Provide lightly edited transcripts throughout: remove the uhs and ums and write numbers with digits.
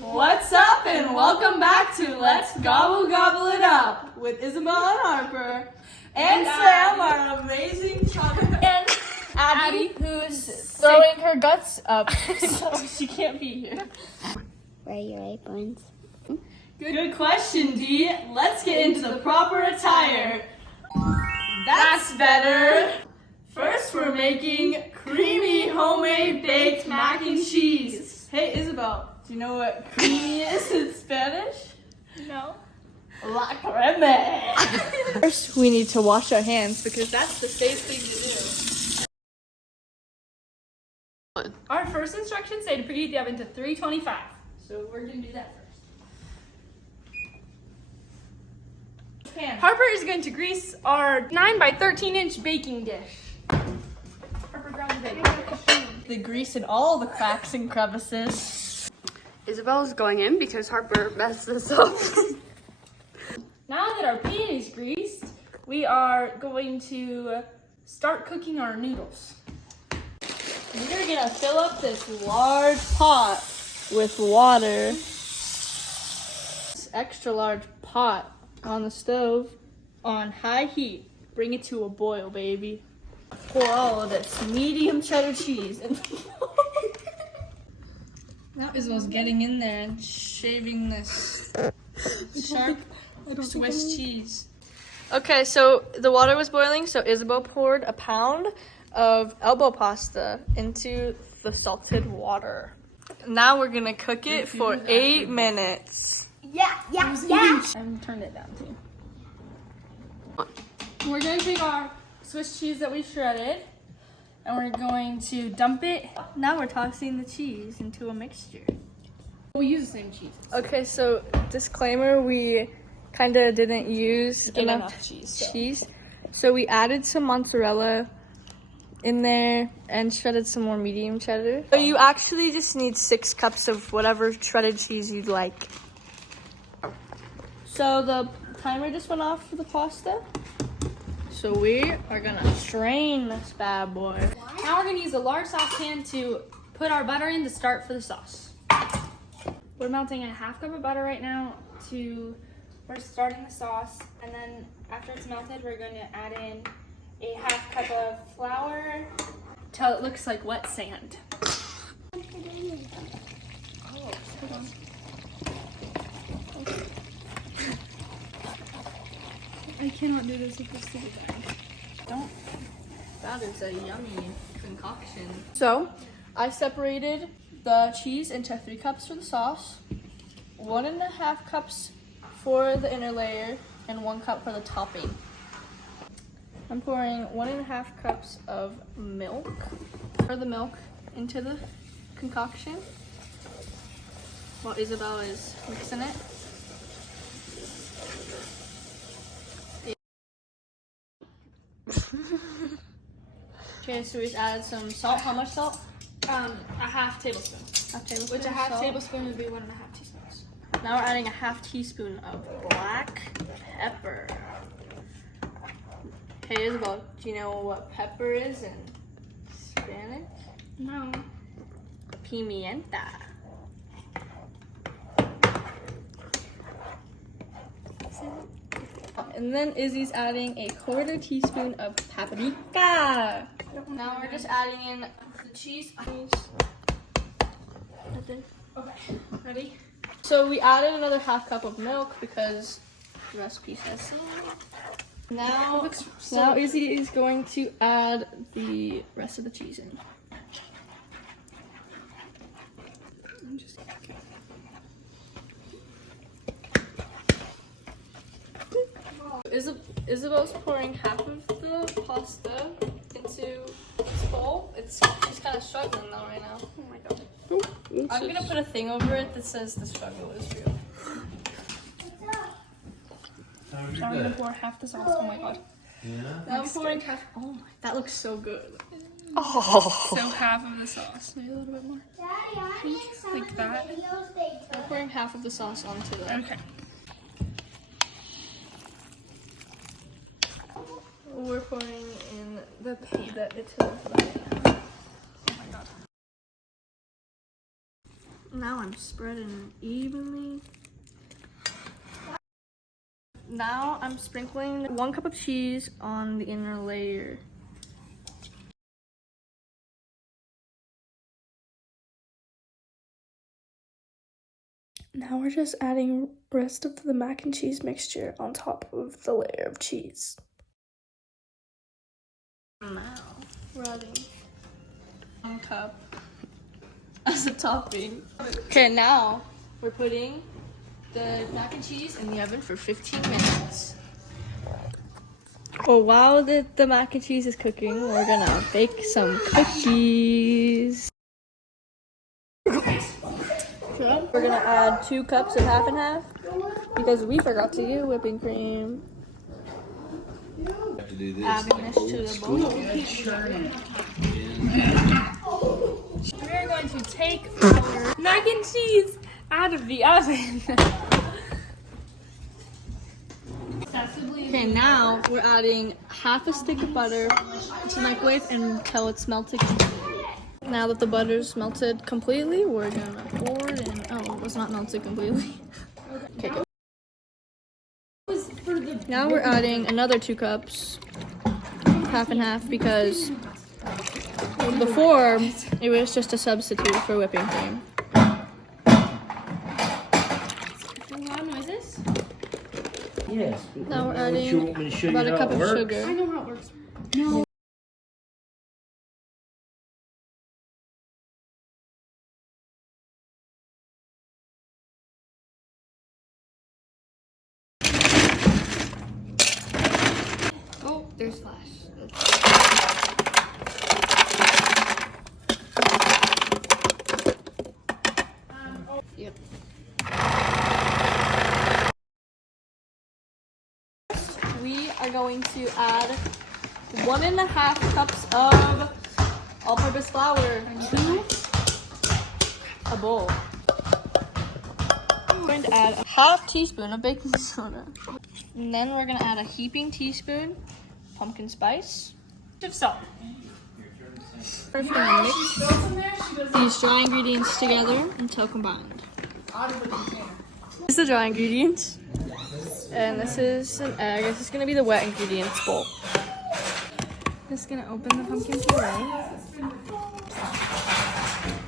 What's up and welcome back to Let's Gobble Gobble It Up with Isabelle and Harper and Sam, our amazing chocolate, and Addi, who's throwing her guts up so she can't be here. Wear your aprons. Good question, Dee. Let's get into the proper attire. That's better. First, we're making creamy homemade baked mac and cheese. Hey, Isabelle, do you know what creamy is in Spanish? No. La creme. First, we need to wash our hands because that's the safe thing to do. Our first instructions say to preheat the oven to 325. So we're gonna do that first. Harper is going to grease our 9 by 13-inch baking dish. Harper, grab the baking dish. The grease in all the cracks and crevices. Isabelle's going in because Harper messed this up. Now that our pan is greased, we are going to start cooking our noodles. We're gonna fill up this large pot with water. This extra large pot on the stove on high heat. Bring it to a boil, baby. Pour all of this medium cheddar cheese in. Now Isabel's getting in there and shaving this sharp Swiss cheese. Okay, so the water was boiling, so Isabelle poured a pound of elbow pasta into the salted water. Now we're gonna cook it for 8 minutes. Yeah. And turn it down too. We're going to take our Swiss cheese that we shredded and we're going to dump it. Now we're tossing the cheese into a mixture. We use the same cheese. Okay, so disclaimer, we kind of didn't use enough cheese. So we added some mozzarella in there and shredded some more medium cheddar. So you actually just need 6 cups of whatever shredded cheese you'd like. So the timer just went off for the pasta. So we are gonna strain this bad boy. Now we're going to use a large saucepan to put our butter in to start for the sauce. We're melting a half cup of butter right now we're starting the sauce, and then after it's melted, we're going to add in a half cup of flour till it looks like wet sand. Oh, hold on. I cannot do this with this stupid bag. Don't. That is a yummy concoction. So, I separated the cheese into 3 cups for the sauce, 1.5 cups for the inner layer, and 1 cup for the topping. I'm pouring 1.5 cups of milk. Pour the milk into the concoction while Isabelle is mixing it. Okay, so we just added some salt. How much salt? A half tablespoon. Half tablespoon. Which a half salt. tablespoon would be 1.5 teaspoons. Now we're adding a half teaspoon of black pepper. Hey Isabelle, do you know what pepper is in Spanish? No. Pimienta. And then Izzy's adding a 1/4 teaspoon of paprika. Now we're just adding in the cheese. Okay. Ready? So we added another half cup of milk because the recipe says so. Now Izzy is going to add the rest of the cheese in. Isabelle's pouring half of the pasta into this bowl. She's kind of struggling though right now. Oh my god. I'm gonna put a thing over it that says the struggle is real. So I'm gonna pour half the sauce. Oh my god. Yeah. Now I'm pouring half. Oh my, that looks so good. So half of the sauce, maybe a little bit more. Like that. I'm pouring half of the sauce onto the. Okay. We're pouring in the Oh my god. Now I'm spreading it evenly. Now I'm sprinkling 1 cup of cheese on the inner layer. Now we're just adding rest of the mac and cheese mixture on top of the layer of cheese. Now we're adding 1 cup as a topping. Okay, now we're putting the mac and cheese in the oven for 15 minutes. Well, while the mac and cheese is cooking, we're gonna bake some cookies. So we're gonna add 2 cups of half and half because we forgot to use whipping cream. Have to do this. Adding this to the bowl. We are going to take our mac and cheese out of the oven. Okay, now we're adding half a stick of butter to the microwave until it's melted. Now that the butter's melted completely, we're gonna pour it in. Oh, it was not melted completely. Okay, good. Now we're adding another 2 cups, half and half, because before it was just a substitute for whipping cream. Loud noises. Yes. Now we're You adding want me to show you about a how cup it of works? sugar. I know how it works. Oh, there's flash. Yep. We are going to add 1.5 cups of all-purpose flour to a bowl. We're going to add a half teaspoon of baking soda. And then we're going to add a heaping teaspoon pumpkin spice. Of salt. First, we're going to mix these dry ingredients together until combined. This is the dry ingredients. And this is an egg. This is going to be the wet ingredients bowl. Just gonna open the pumpkin puree.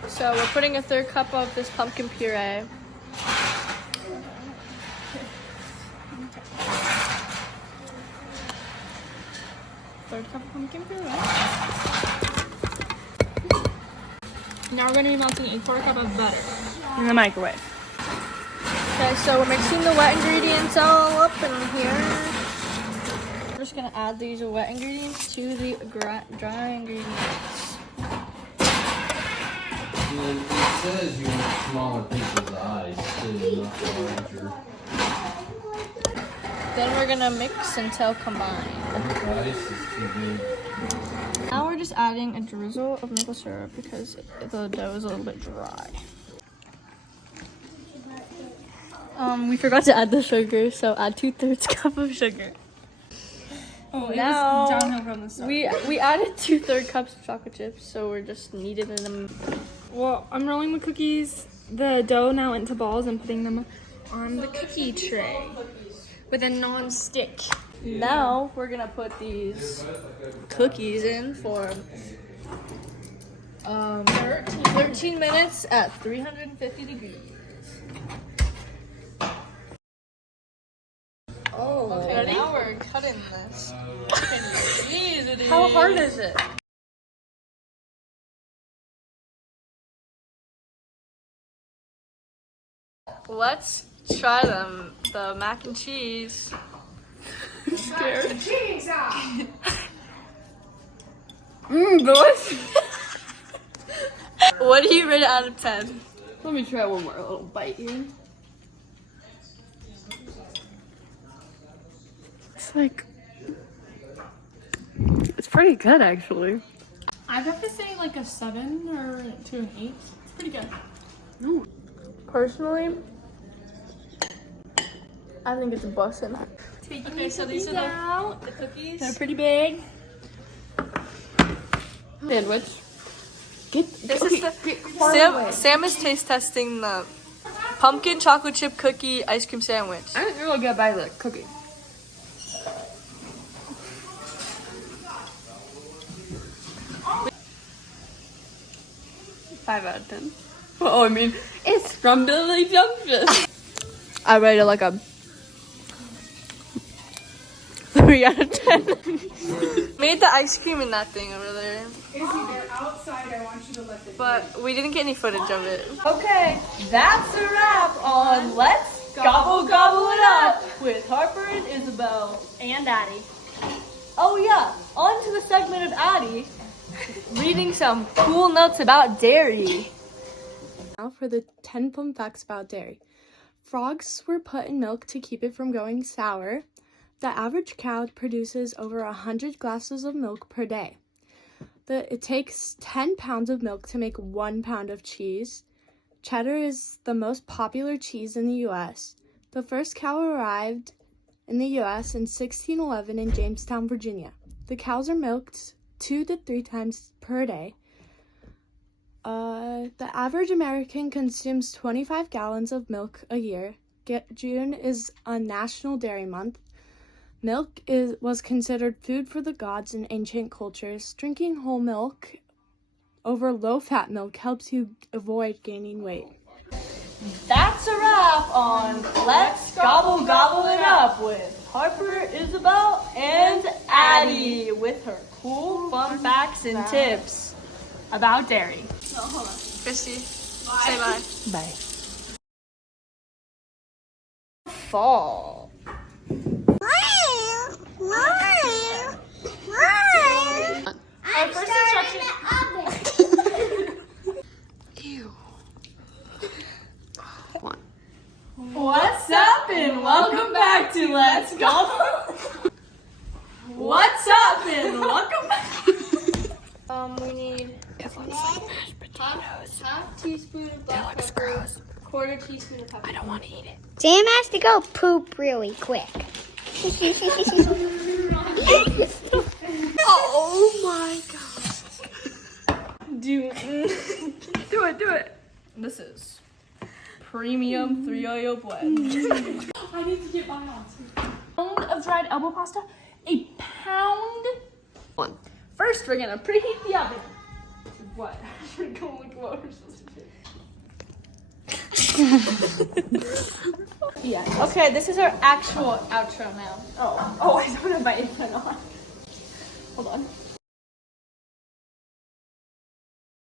So we're putting a 1/3 cup of this pumpkin puree. Third cup of pumpkin puree. Now we're gonna be melting a 1/4 cup of butter in the microwave. Okay, so we're mixing the wet ingredients all up in here. We're just gonna add these wet ingredients to the dry ingredients. And it says you want smaller people's eyes too, not larger. Then we're gonna mix until combined. Rice is too big. Now we're just adding a drizzle of maple syrup because the dough is a little bit dry. We forgot to add the sugar, so add 2/3 cup of sugar. Oh, Now, it was downhill from the start. We added 2/3 cups of chocolate chips, so we're just kneading them. Well, I'm rolling the cookies, the dough now into balls and putting them on the cookie tray with a non-stick. Now we're gonna put these cookies in for 13 minutes at 350 degrees. Oh, okay, now we're cutting this. How hard is it? Let's try them. The mac and cheese. I'm scared. Delicious. What do you rate it out of 10? Let me try one more little bite here. It's like, it's pretty good actually. I'd have to say like a 7 or to an 8. It's pretty good. No. Personally, I think it's a bussin'. Taking so these are the cookies. They're pretty big. Sandwich. This is the Sam is taste testing the pumpkin chocolate chip cookie ice cream sandwich. I didn't really get by the cookie. Five out of 10. Oh, I mean, it's from Billy Junction. I rate it like a 3 out of 10. Made the ice cream in that thing over there. Izzy, they're outside. I want you to let them. But we didn't get any footage of it. Okay, that's a wrap on Let's Gobble Gobble It Up with Harper and Isabelle. And Addi. Oh yeah, on to the segment of Addi reading some cool notes about dairy. Now for the 10 fun facts about dairy. Frogs were put in milk to keep it from going sour. The average cow produces over 100 glasses of milk per day. It takes 10 pounds of milk to make 1 pound of cheese. Cheddar is the most popular cheese in the U.S. The first cow arrived in the U.S. in 1611 in Jamestown, Virginia. The cows are milked 2 to 3 times per day. The average American consumes 25 gallons of milk a year. June is a National Dairy Month. Milk was considered food for the gods in ancient cultures. Drinking whole milk over low-fat milk helps you avoid gaining weight. That's a wrap on Let's Gobble Gobble It Up with Harper, Isabelle, and Addi with her cool fun facts and tips about dairy. Christy, say bye. Bye. Fall. Our first instruction. Ew. One. What's up and welcome back to Let's Gobble. What's up and welcome back. We need half teaspoon of black pepper, quarter teaspoon of pepper. I don't want to eat it. Sam has to go poop really quick. Oh my god. Do it. This is premium 3-oil blend. I need to get my answer. Pound of dried elbow pasta. A pound. One. First, we're gonna preheat the oven. What? We're going what we're supposed to do. Yeah. Okay, this is our actual outro now. Oh, I don't have my input on. Hold on.